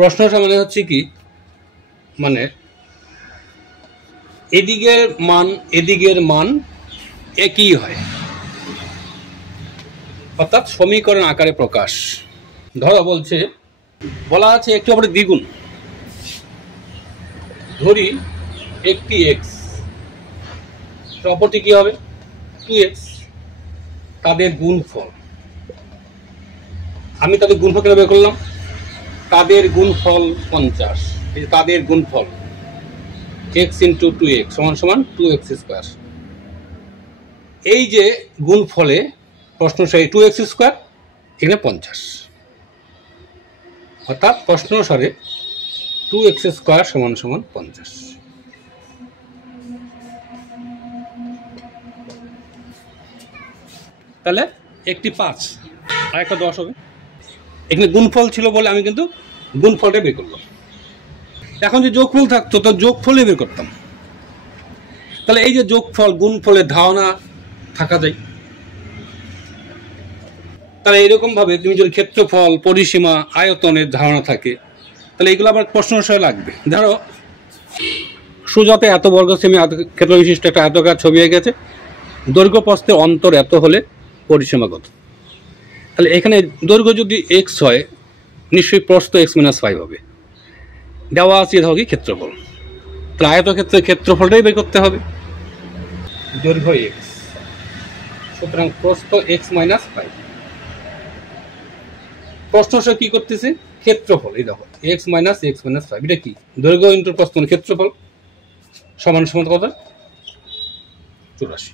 প্রশ্নটা মানে হচ্ছে কি, মানে এদিকের মান একই হয়, অর্থাৎ সমীকরণ আকারে প্রকাশ। ধরো বলা আছে একটি অপরের দ্বিগুণ, ধরি একটি এক্স, অপরটি কি হবে 2x, তাদের গুণফল। আমি তাদের গুণফল কেন বের করলাম? তাদের গুণফল 50, এই তাদের গুণফল x × 2x = 2x²। এই যে গুণফলে প্রশ্ন অনুসারে 2x², এখানে 50, অর্থাৎ প্রশ্ন অনুসারে 2x² = 50। তাহলে একটি 5 আর একটা 10 হবে। এখানে গুণফল ছিল বলে আমি কিন্তু গুণফলটা বের করলাম। এখন যে যোগফল থাকতো তো যোগফলই বের করতাম। তাহলে এই যে যোগফল গুণফলের ধারণা থাকা যায়। তাহলে এরকম ভাবে তুমি যদি ক্ষেত্রফল, পরিসীমা, আয়তনের ধারণা থাকে, তাহলে এগুলো আবার প্রশ্ন অনুসারে লাগবে। ধরো সুজাতে এত বর্গ সেমি ক্ষেত্র বিশিষ্ট একটা আয়তকার ছবি হয়ে গেছে, দৈর্ঘ্য প্রস্থের অন্তর এত হলে পরিসীমা কত? তাহলে এখানে দৈর্ঘ্য যদি x হয়, নিশ্চয়ই প্রস্থ x - 5 হবে। দেওয়া আছে ধরো কি ক্ষেত্রফল, তাহলে আয়তক্ষেত্রের ক্ষেত্রফলটাই বের করতে হবে। দৈর্ঘ্য x, সুতরাং প্রস্থ x - 5। প্রশ্ন সে কি করতেছে? ক্ষেত্রফল। এই দেখো x - 5, এটা কি? দৈর্ঘ্য ইন্টু প্রস্থ ক্ষেত্রফল সমান কত? 84।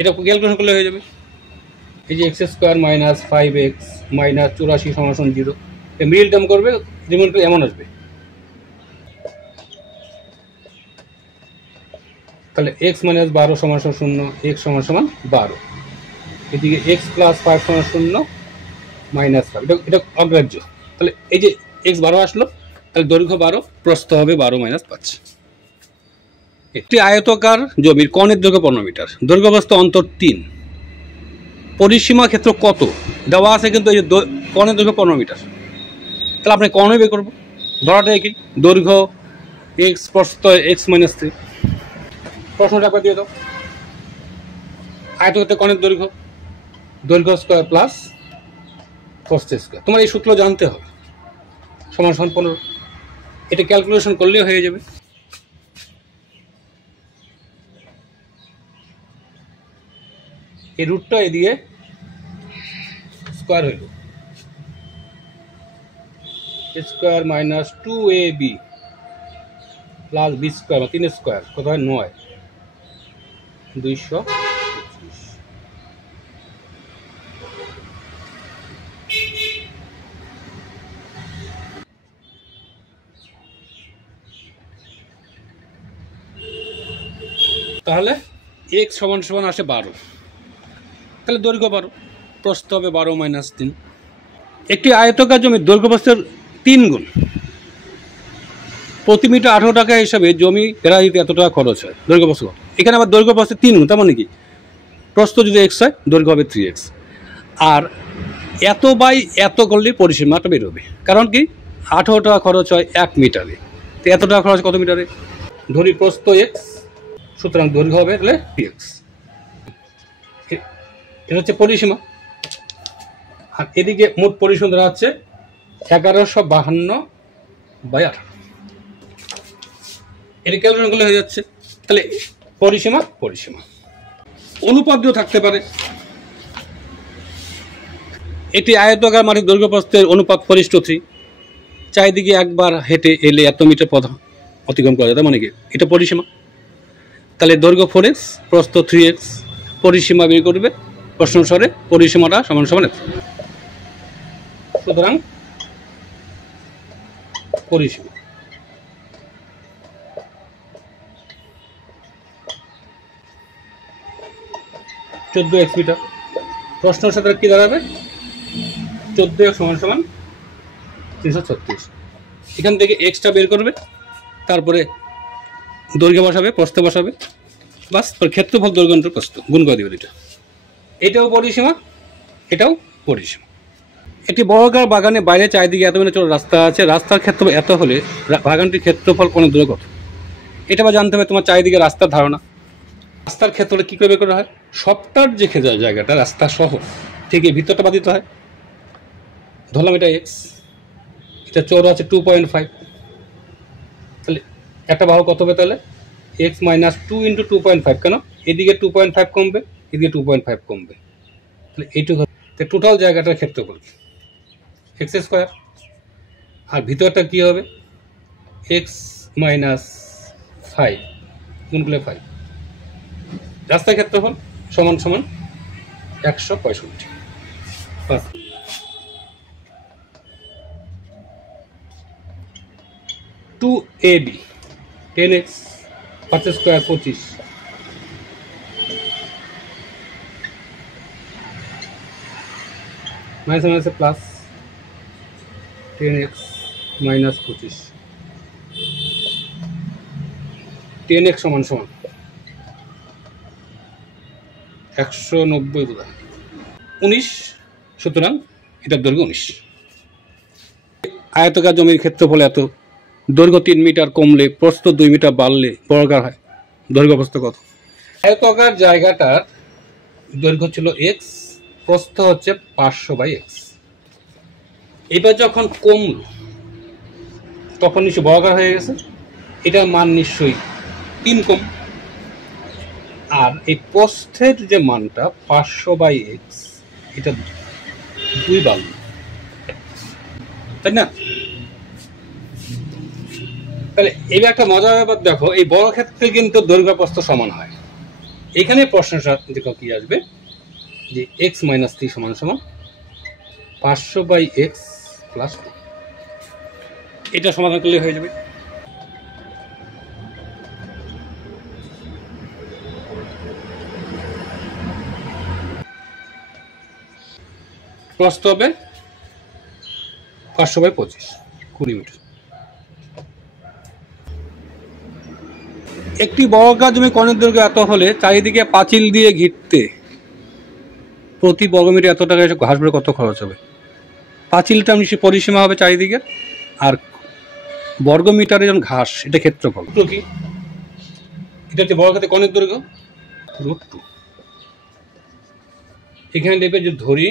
এটা ক্যালকুলেশন করলে হয়ে যাবে। এই যে x² - 5x - 84 = 0, মিডল টার্ম করবে, রিমুভ করে এমন আসবে। তাহলে x - 12 = 0, x = 12। এদিকে x + 5 = 0 - 5, এটা অগ্রাহ্য। তাহলে এই যে x 12 আসলো, তাহলে দৈর্ঘ্য 12, প্রস্থ হবে 12 - 5। একটি আয়তকার জমির কর্ণের দৈর্ঘ্য 15 মিটার, দৈর্ঘ্য প্রস্থ অন্তর 3, পরিসীমা ক্ষেত্র কত দেওয়া আছে, কিন্তু এই যে কর্ণের দৈর্ঘ্য 15 মিটার। তাহলে আপনি কর্ণ বের করবো, ধরাটা একই, দৈর্ঘ্য x, প্রস্থ x - 3। প্রশ্নটা একবার দিয়ে দাও। আয়তক্ষেত্রে কর্ণের দৈর্ঘ্য স্কয়ার প্লাস প্রস্থ স্কয়ার, তোমার এই সূত্র জানতে হবে, সমান 15। এটা ক্যালকুলেশন করলেই হয়ে যাবে। এই রুটটা এদিকে স্কয়ার হইল, square minus 2ab plus b square, 3 square কত হয় 9, 225। তাহলে x = আসে 12, তাহলে দৈর্ঘ্য 12, প্রস্থ হবে 12 - 3। একটি আয়তকার জমির দৈর্ঘ্য প্রস্থের 3 গুণ, প্রতি মিটার 18 টাকা হিসাবে জমি ফেরা দিতে এত টাকা খরচ হয়। দৈর্ঘ্য প্রস্থ, এখানে আবার দৈর্ঘ্য প্রস্থের 3 গুণ, তার মানে কি প্রস্থ যদি x হয়, দৈর্ঘ্য হবে 3x। আর এত বাই এত করলে পরিসীমাটা বেরোবে, কারণ কি 18 টাকা খরচ হয় 1 মিটারে, তো এত টাকা খরচ কত মিটারে? ধরি প্রস্থ x, সুতরাং দৈর্ঘ্য হবে তাহলে 3x। এটা হচ্ছে পরিসীমা। আর এদিকে মোট পরিসীমা ধরা হচ্ছে 1152/18। এটা ক্যালকুলেশন করলে হয়ে যাচ্ছে। তাহলে পরিসীমা অনুপাত থাকতে পারে। এটি আয়তকার মাটির দৈর্ঘ্য প্রস্থের অনুপাত 4:3, চারিদিকে একবার হেঁটে এলে এত মিটার পথ অতিক্রম করা যায়, মানে কি এটা পরিসীমা। তাহলে দৈর্ঘ্য 4x, প্রস্থ 3x, পরিসীমা বের করবে প্রশ্ন অনুসারে, পরিসীমাটা সমান সুতরাং পরিসীমা 14x মিটার। প্রশ্ন সাথে কি দাঁড়াবে? 14x = 336। এখান থেকে এক্সটা বের করবে, তারপরে দৈর্ঘ্য বসাবে, প্রস্থ বসাবে, বাস ক্ষেত্রফল দৈর্ঘ্য প্রস্থ গুণ করে দেবে দুটো। এটাও পরিসীমা, এটাও পরিসীমা। একটি বর্গাকার বাগানে বাইরে চারিদিকে এত মিটার চড়া রাস্তা আছে, রাস্তার ক্ষেত্রফল এত হলে বাগানটির ক্ষেত্রফল কোন দূরে কত? এটা বা জানতে হবে তোমার চারিদিকে রাস্তার ধারণা। রাস্তার ক্ষেত্রফলে কী করে বের করা হয়? সবটার যে জায়গাটা রাস্তা সহ ঠিক এই ভিতরটা বাদ দিতে হয়। ধরলাম এটা এক্স, এটা চৌড়া আছে 2.5, তাহলে একটা বাহু কত হবে? তাহলে এক্স মাইনাস 2 ইন্টু 2.5, কেন এদিকে 2.5 কমবে, এদিকে 2.5 কমবে, তাহলে এইটুকু হবে। টোটাল জায়গাটার ক্ষেত্রফল এক্স স্কোয়ার, আর ভিতরটা কী হবে? এক্স মাইনাস 5 গুণ করলে 5, রাস্তার ক্ষেত্রফল সমান সমান 165। 2ab 10x 5 স্কোয়ার 25, মাইনাস মাইনাসে প্লাস 10x মাইনাস 25, 10x সমান সমান 190 বোধ হয় 19, সুতরাং এটার দৈর্ঘ্য 19। আয়তকার জমির ক্ষেত্রফল এত, দৈর্ঘ্য 3 মিটার কমলে প্রস্থ 2 মিটার বাড়লে বর্গাকার হয়, দৈর্ঘ্য প্রস্থ কত? আয়তকার জায়গাটার দৈর্ঘ্য ছিল এক্স, প্রস্থ হচ্ছে 500/x। এবার যখন কমল তখন নিশ্চয়ই বর্গাকার হয়ে গেছে, এটার মান নিশ্চয়ই 3 কম, আর এই প্রস্থের যে মানটা 500/x এটা 2 বাড়ল, তাই না? তাহলে এবার একটা মজার ব্যাপার দেখো, এই বর্গক্ষেত্রে কিন্তু দৈর্ঘ্য প্রস্থ সমান হয়। এখানে প্রশ্নটা দেখো কি আসবে, যে এক্স মাইনাস 3 সমান সমান 500/x প্লাস 2, এটা সমাধান করলে হয়ে যাবে। প্রস্থ হবে 500/25, 20 মিটার। একটি বর্গাকার জমি কর্ণের দৈর্ঘ্য এত হলে চারিদিকে পাঁচিল দিয়ে ঘিরতে প্রতি বর্গমিটার এত টাকা এসে ঘাস কত খরচ হবে? পাঁচিলটা নিশ্চয়ই পরিসীমা হবে চারিদিকে, আর বর্গমিটারে যেমন ঘাস এটা ক্ষেত্রফল। কি এটা হচ্ছে বর্গাকার কর্ণের দৈর্ঘ্য √2, এখানে দেবে যে ধরি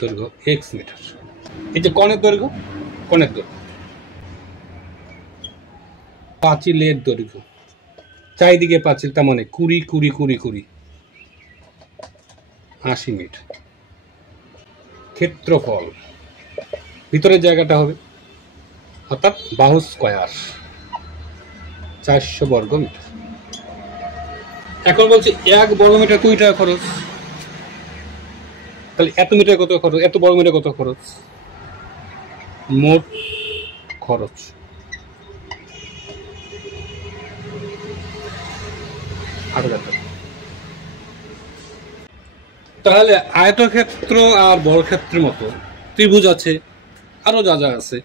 দৈর্ঘ্য x মিটার, এই যে কর্ণের দৈর্ঘ্য, কর্ণের দৈর্ঘ্য, পাঁচিলের দৈর্ঘ্য চারিদিকে পাঁচিল, তার মানে 20 20 20 20 80 মিটার। ক্ষেত্রফল ভিতরের জায়গাটা হবে অর্থাৎ বাহু স্কয়ার 400 বর্গ মিটার। এখন বলছে 1 বর্গ মিটার 20 টাকা খরচ, তাহলে এত মিটার কত খরচ, এত বর্গ মিটার কত খরচ? মোট খরচ 8,000 টাকা। তাহলে আয়তক্ষেত্র আর বর্গক্ষেত্রের মতো ত্রিভুজ আছে, আরো যা যা আছে,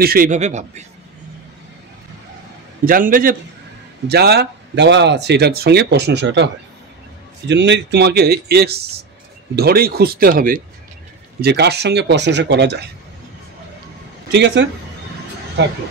নিশ্চয়ই এইভাবে ভাববে, জানবে যে যা দেওয়া আছে এটার সঙ্গে প্রশ্নটা হয়। এই জন্যই তোমাকে এক্স ধরেই খুঁজতে হবে যে কার সঙ্গে প্রশ্ন করা যায়। ঠিক আছে, থাকলো।